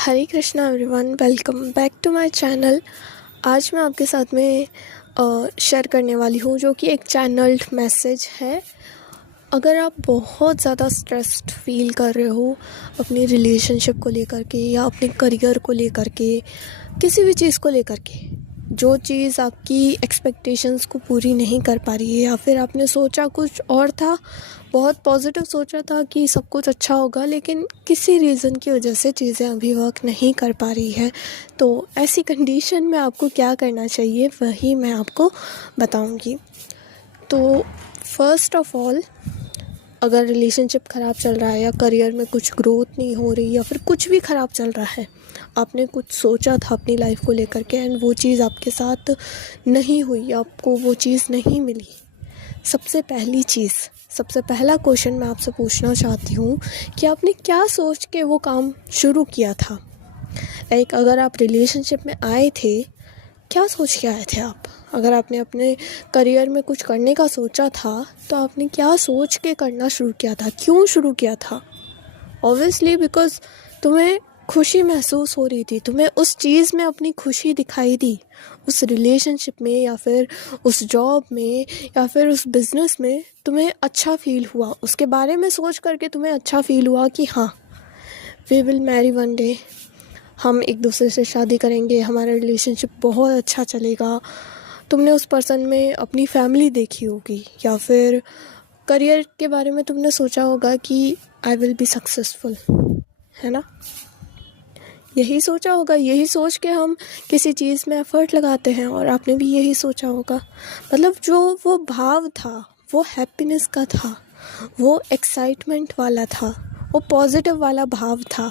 Hare Krishna everyone, welcome back to my channel. आज मैं आपके साथ में शेयर करने वाली हूँ जो कि एक चैनल्ड मैसेज है। अगर आप बहुत ज़्यादा स्ट्रेस्ड फील कर रहे हो अपनी रिलेशनशिप को लेकर के या अपने करियर को लेकर के, किसी भी चीज़ को लेकर के, जो चीज़ आपकी एक्सपेक्टेशंस को पूरी नहीं कर पा रही है या फिर आपने सोचा कुछ और था, बहुत पॉजिटिव सोचा था कि सब कुछ अच्छा होगा, लेकिन किसी रीज़न की वजह से चीज़ें अभी वर्क नहीं कर पा रही है, तो ऐसी कंडीशन में आपको क्या करना चाहिए वही मैं आपको बताऊंगी। तो फर्स्ट ऑफ ऑल, अगर रिलेशनशिप ख़राब चल रहा है या करियर में कुछ ग्रोथ नहीं हो रही या फिर कुछ भी ख़राब चल रहा है, आपने कुछ सोचा था अपनी लाइफ को लेकर के एंड वो चीज़ आपके साथ नहीं हुई, आपको वो चीज़ नहीं मिली, सबसे पहला क्वेश्चन मैं आपसे पूछना चाहती हूँ कि आपने क्या सोच के वो काम शुरू किया था। अगर आप रिलेशनशिप में आए थे, क्या सोच के आए थे आप? अगर आपने अपने करियर में कुछ करने का सोचा था तो आपने क्या सोच के करना शुरू किया था, क्यों शुरू किया था? ऑब्वियसली बिकॉज तुम्हें खुशी महसूस हो रही थी, तुम्हें उस चीज़ में अपनी खुशी दिखाई दी, उस रिलेशनशिप में या फिर उस जॉब में या फिर उस बिज़नेस में तुम्हें अच्छा फील हुआ, उसके बारे में सोच करके तुम्हें अच्छा फील हुआ कि हाँ, we will marry one day, हम एक दूसरे से शादी करेंगे, हमारा रिलेशनशिप बहुत अच्छा चलेगा। तुमने उस पर्सन में अपनी फैमिली देखी होगी या फिर करियर के बारे में तुमने सोचा होगा कि आई विल बी सक्सेसफुल, है ना? यही सोचा होगा, यही सोच के हम किसी चीज़ में एफ़र्ट लगाते हैं और आपने भी यही सोचा होगा। मतलब जो वो भाव था वो हैप्पीनेस का था, वो एक्साइटमेंट वाला था, वो पॉजिटिव वाला भाव था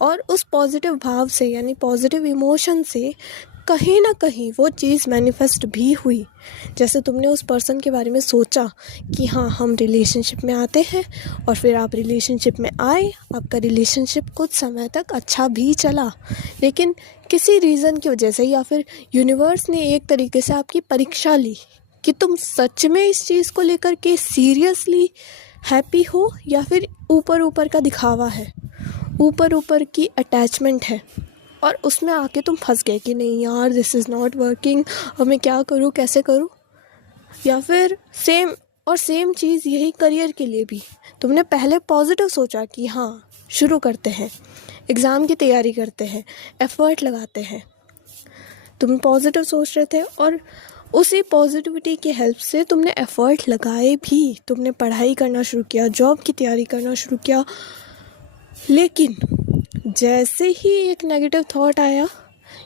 और उस पॉजिटिव भाव से यानी पॉजिटिव इमोशन से कहीं ना कहीं वो चीज़ मैनिफेस्ट भी हुई। जैसे तुमने उस पर्सन के बारे में सोचा कि हाँ, हम रिलेशनशिप में आते हैं और फिर आप रिलेशनशिप में आए, आपका रिलेशनशिप कुछ समय तक अच्छा भी चला, लेकिन किसी रीज़न की वजह से या फिर यूनिवर्स ने एक तरीके से आपकी परीक्षा ली कि तुम सच में इस चीज़ को लेकर के सीरियसली हैप्पी हो या फिर ऊपर ऊपर का दिखावा है, ऊपर ऊपर की अटैचमेंट है और उसमें आके तुम फंस गए कि नहीं यार, दिस इज़ नॉट वर्किंग, अब मैं क्या करूँ, कैसे करूँ। या फिर सेम चीज़ यही करियर के लिए भी, तुमने पहले पॉजिटिव सोचा कि हाँ, शुरू करते हैं, एग्ज़ाम की तैयारी करते हैं, एफ़र्ट लगाते हैं, तुम पॉजिटिव सोच रहे थे और उसी पॉजिटिविटी की हेल्प से तुमने एफ़र्ट लगाए भी, तुमने पढ़ाई करना शुरू किया, जॉब की तैयारी करना शुरू किया, लेकिन जैसे ही एक नेगेटिव थॉट आया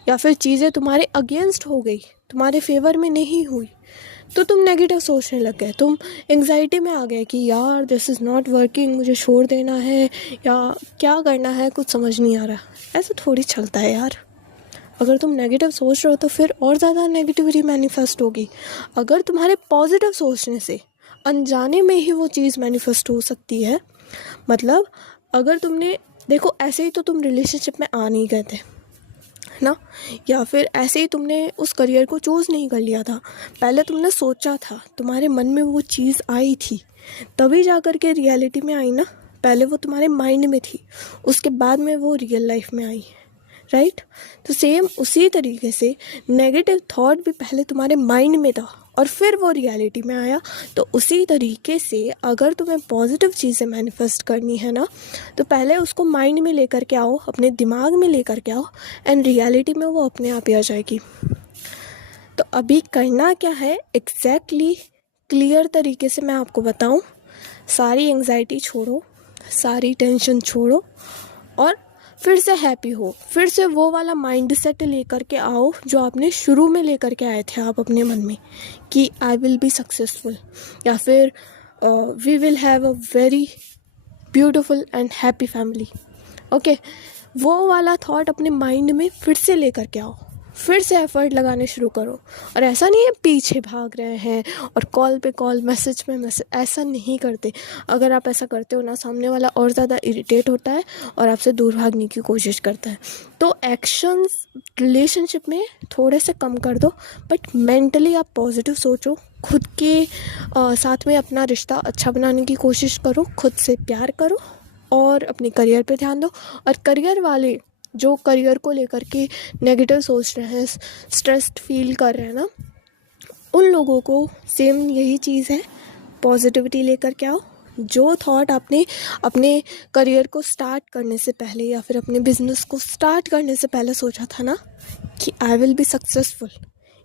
या फिर चीज़ें तुम्हारे अगेंस्ट हो गई, तुम्हारे फेवर में नहीं हुई, तो तुम नेगेटिव सोचने लग गए, तुम एंग्जाइटी में आ गए कि यार दिस इज़ नॉट वर्किंग, मुझे छोड़ देना है या क्या करना है, कुछ समझ नहीं आ रहा। ऐसा थोड़ी चलता है यार। अगर तुम नेगेटिव सोच रहे हो तो फिर और ज़्यादा नेगेटिविटी मैनिफेस्ट होगी। अगर तुम्हारे पॉजिटिव सोचने से अनजाने में ही वो चीज़ मैनिफेस्ट हो सकती है। मतलब अगर तुमने, देखो, ऐसे ही तो तुम रिलेशनशिप में आ नहीं गए थे ना, या फिर ऐसे ही तुमने उस करियर को चूज़ नहीं कर लिया था, पहले तुमने सोचा था, तुम्हारे मन में वो चीज़ आई थी, तभी जा कर के रियलिटी में आई ना। पहले वो तुम्हारे माइंड में थी, उसके बाद में वो रियल लाइफ में आई, राइट? तो सेम उसी तरीके से नेगेटिव थॉट भी पहले तुम्हारे माइंड में था और फिर वो रियलिटी में आया। तो उसी तरीके से अगर तुम्हें पॉजिटिव चीज़ें मैनिफेस्ट करनी है ना, तो पहले उसको माइंड में लेकर के आओ, अपने दिमाग में लेकर के आओ एंड रियलिटी में वो अपने आप ही आ जाएगी। तो अभी करना क्या है एग्जैक्टली, क्लियर तरीके से मैं आपको बताऊं। सारी एंग्जाइटी छोड़ो, सारी टेंशन छोड़ो और फिर से हैप्पी हो, फिर से वो वाला माइंड सेट लेकर के आओ जो आपने शुरू में लेकर के आए थे आप अपने मन में कि आई विल बी सक्सेसफुल या फिर we will have a very beautiful and happy family. Okay, वो वाला थॉट अपने माइंड में फिर से लेकर के आओ, फिर से एफर्ट लगाने शुरू करो। और ऐसा नहीं है पीछे भाग रहे हैं और कॉल पे कॉल, मैसेज पे मैसेज, ऐसा नहीं करते। अगर आप ऐसा करते हो ना, सामने वाला और ज़्यादा इरिटेट होता है और आपसे दूर भागने की कोशिश करता है। तो एक्शंस रिलेशनशिप में थोड़े से कम कर दो, बट मेंटली आप पॉजिटिव सोचो, खुद के साथ में अपना रिश्ता अच्छा बनाने की कोशिश करो, खुद से प्यार करो और अपने करियर पे ध्यान दो। और करियर वाले जो करियर को लेकर के नेगेटिव सोच रहे हैं, स्ट्रेस्ड फील कर रहे हैं ना, उन लोगों को सेम यही चीज़ है, पॉजिटिविटी लेकर के आओ। जो थॉट आपने अपने करियर को स्टार्ट करने से पहले या फिर अपने बिजनेस को स्टार्ट करने से पहले सोचा था ना कि आई विल बी सक्सेसफुल,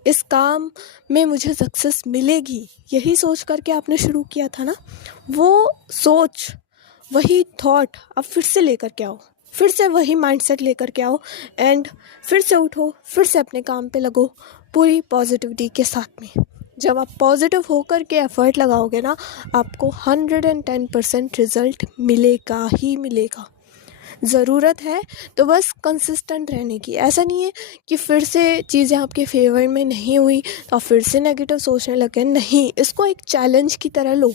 इस काम में मुझे सक्सेस मिलेगी, यही सोच करके आपने शुरू किया था ना, वो सोच, वही थॉट अब फिर से लेकर के आओ, फिर से वही माइंडसेट लेकर के आओ एंड फिर से उठो, फिर से अपने काम पे लगो पूरी पॉजिटिविटी के साथ में। जब आप पॉजिटिव होकर के एफर्ट लगाओगे ना, आपको 110% रिज़ल्ट मिलेगा ही मिलेगा। ज़रूरत है तो बस कंसिस्टेंट रहने की। ऐसा नहीं है कि फिर से चीज़ें आपके फेवर में नहीं हुई तो आप फिर से नेगेटिव सोचने लगे, नहीं, इसको एक चैलेंज की तरह लो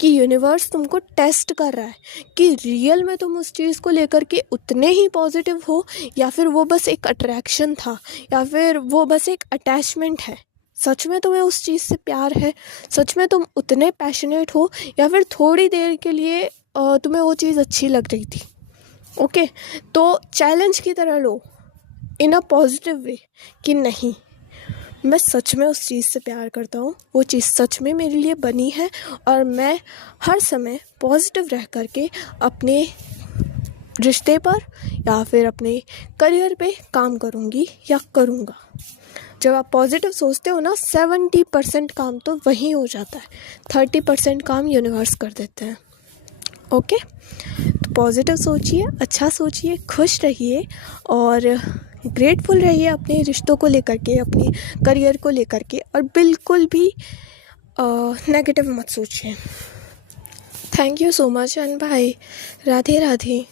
कि यूनिवर्स तुमको टेस्ट कर रहा है कि रियल में तुम उस चीज़ को लेकर के उतने ही पॉजिटिव हो या फिर वो बस एक अट्रैक्शन था या फिर वो बस एक अटैचमेंट है। सच में तुम्हें उस चीज़ से प्यार है, सच में तुम उतने पैशनेट हो या फिर थोड़ी देर के लिए तुम्हें वो चीज़ अच्छी लग रही थी। ओके, तो चैलेंज की तरह लो इन अ पॉजिटिव वे कि नहीं, मैं सच में उस चीज़ से प्यार करता हूँ, वो चीज़ सच में मेरे लिए बनी है और मैं हर समय पॉजिटिव रह करके अपने रिश्ते पर या फिर अपने करियर पे काम करूँगी या करूँगा। जब आप पॉजिटिव सोचते हो ना, 70% काम तो वहीं हो जाता है, 30% काम यूनिवर्स कर देते हैं। ओके, तो पॉजिटिव सोचिए, अच्छा सोचिए, खुश रहिए और ग्रेटफुल रहिए अपने रिश्तों को लेकर के, अपने करियर को लेकर के, और बिल्कुल भी नेगेटिव मत सोचिए। Thank you so much and bye. Radhe Radhe.